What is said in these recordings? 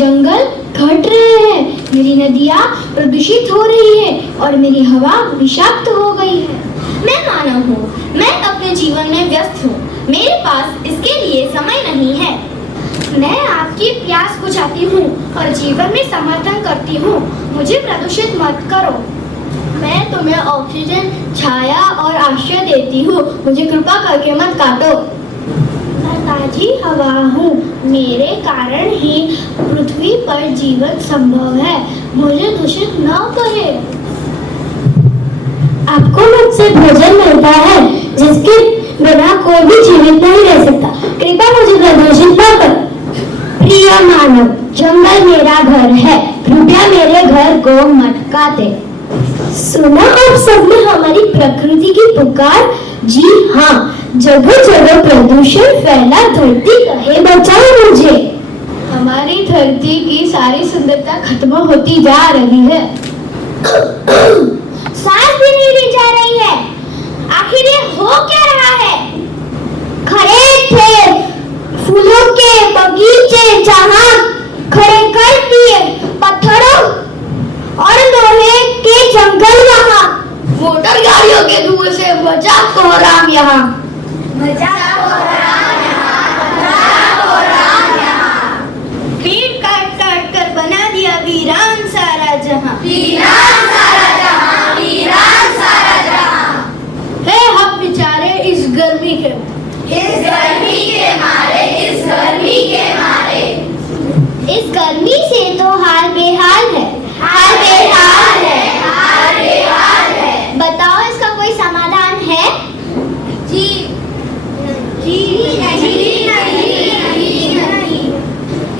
जंगल घट रहे हैं, मेरी नदियाँ प्रदूषित हो रही है और मेरी हवा विषाक्त हो गई है। मैं मानव हूँ, मैं अपने जीवन में व्यस्त हूँ, मेरे पास इसके लिए समय नहीं है। मैं आपकी प्यास बुझाती हूँ और जीवन में समर्थन करती हूँ, मुझे प्रदूषित मत करो। मैं तुम्हें ऑक्सीजन, छाया और आश्रय देती हूँ, मुझे कृपा करके मत काटो। मैं ताजी हवा हूँ, मेरे कारण ही पृथ्वी पर जीवन संभव है, मुझे दूषित न करे। आपको मुझसे भोजन मिलता है जिसके बिना कोई भी जीवित नहीं रह सकता, कृपया मुझे प्रदूषित न करो। प्रिय मानव, जंगल मेरा घर है, कृपया मेरे घर को मत काटे। सुना आप सबने हमारी प्रकृति की पुकार? जी हाँ, जगह जगह प्रदूषण फैला, धरती कहे बचाओ मुझे। हमारी धरती की सारी सुंदरता खत्म होती जा रही है। सांस भी नहीं ली जा रही है, आखिर ये हो क्या रहा है? खड़े थे फूलों के बगीचे जहाँ खड़े कर दिए पत्थरों और लोहे के जंगल वहाँ, मोटर गाड़ियों के धुएं से बचा कोहराम यहाँ, पेड़ काट काट कर बना दिया वीरान सारा जहाँ, है हम बेचारे इस गर्मी के मारे। इस गर्मी से तो हाल बेहाल है। बताओ इसका कोई समाधान है? जी नहीं।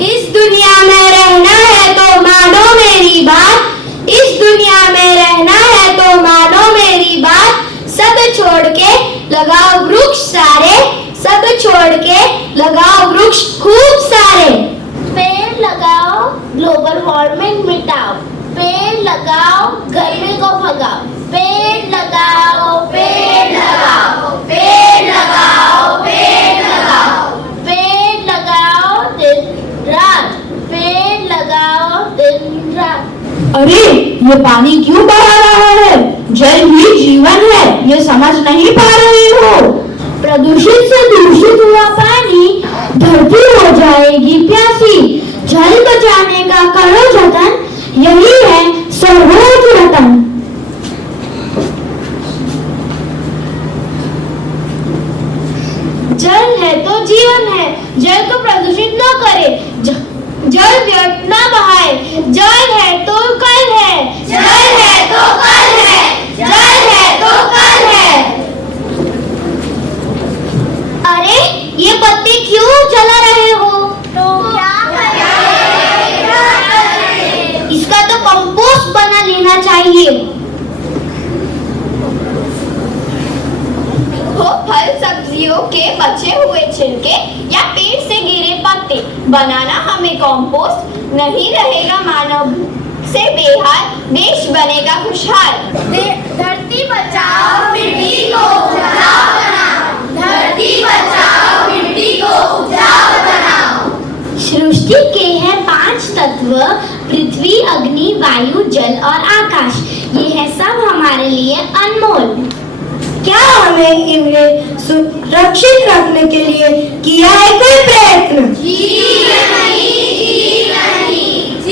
इस दुनिया में रहना है तो मानो मेरी बात, इस दुनिया में रहना है तो मानो मेरी बात, सब छोड़ के लगाओ वृक्ष सारे, सब छोड़ के लगाओ वृक्ष खूब सारे। पेड़ लगाओ, ग्लोबल वार्मिंग मिटाओ, पेड़ लगाओ, गर्मी को भगाओ, पेड़ लगाओ, पेड़ लगाओ, पेड़ लगाओ, पेड़ लगाओ, पेड़ लगाओ दिन रात, पेड़ लगाओ दिन रात। अरे ये पानी क्यों बहा रहा है? जल ही जीवन है, ये समझ नहीं पा रही हो। प्रदूषित से दूषित हुआ पानी धरती हो जाएगी प्यासी, जल बचाने का करो जतन, यही है सर्वोच्च रतन। जल है तो जीवन है, जल को प्रदूषित न करे, जल व्यर्थ न बहाए, जल है तो कल है, जल है तो कल है, जल है तो कल है। अरे ये बत्ती क्यों जला रहे हो? तो क्या करें? इसका तो कंपोस्ट बना लेना चाहिए। हो फल सब्जियों के बचे हुए छिलके या पेड़ से गिरे पत्ते बनाना हमें कंपोस्ट, नहीं रहेगा मानव से बेहाल, देश बनेगा खुशहाल। धरती बचाओ, मिट्टी को उपजाऊ बनाओ, धरती बचाओ, मिट्टी को उपजाऊ बनाओ। सृष्टि के हैं 5 तत्व, पृथ्वी, अग्नि, वायु, जल और आकाश, ये है सब हमारे लिए अनमोल। क्या हमें इन्हें सुरक्षित रखने के लिए किया है कोई प्रयत्न?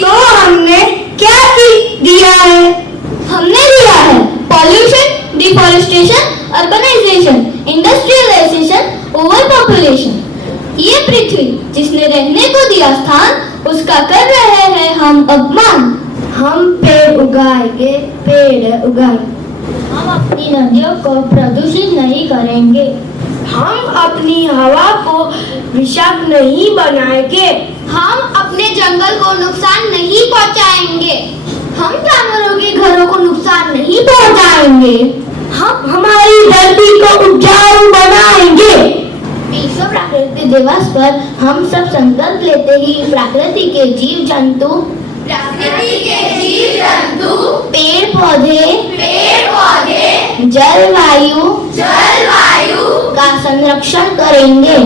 तो हमने क्या दिया है? हमने दिया है pollution, deforestation, urbanisation, industrialisation, overpopulation. ये पृथ्वी जिसने रहने को दिया स्थान, उसका कर रहे हैं हम अपमान। हम पेड़ उगाएंगे, पेड़ उगाएंगे। हम अपनी नदियों को प्रदूषित नहीं करेंगे, हम अपनी हवा को विषाक्त नहीं बनाएंगे, हम अपने जंगल को नुकसान नहीं पहुंचाएंगे, हम जानवरों के घरों को नुकसान नहीं पहुंचाएंगे, हम हमारी धरती को उपजाऊ बनाएंगे। विश्व प्रकृति दिवस पर हम सब संकल्प लेते ही प्रकृति के जीव जंतु, पेड़ पौधे, जलवायु का संरक्षण करेंगे।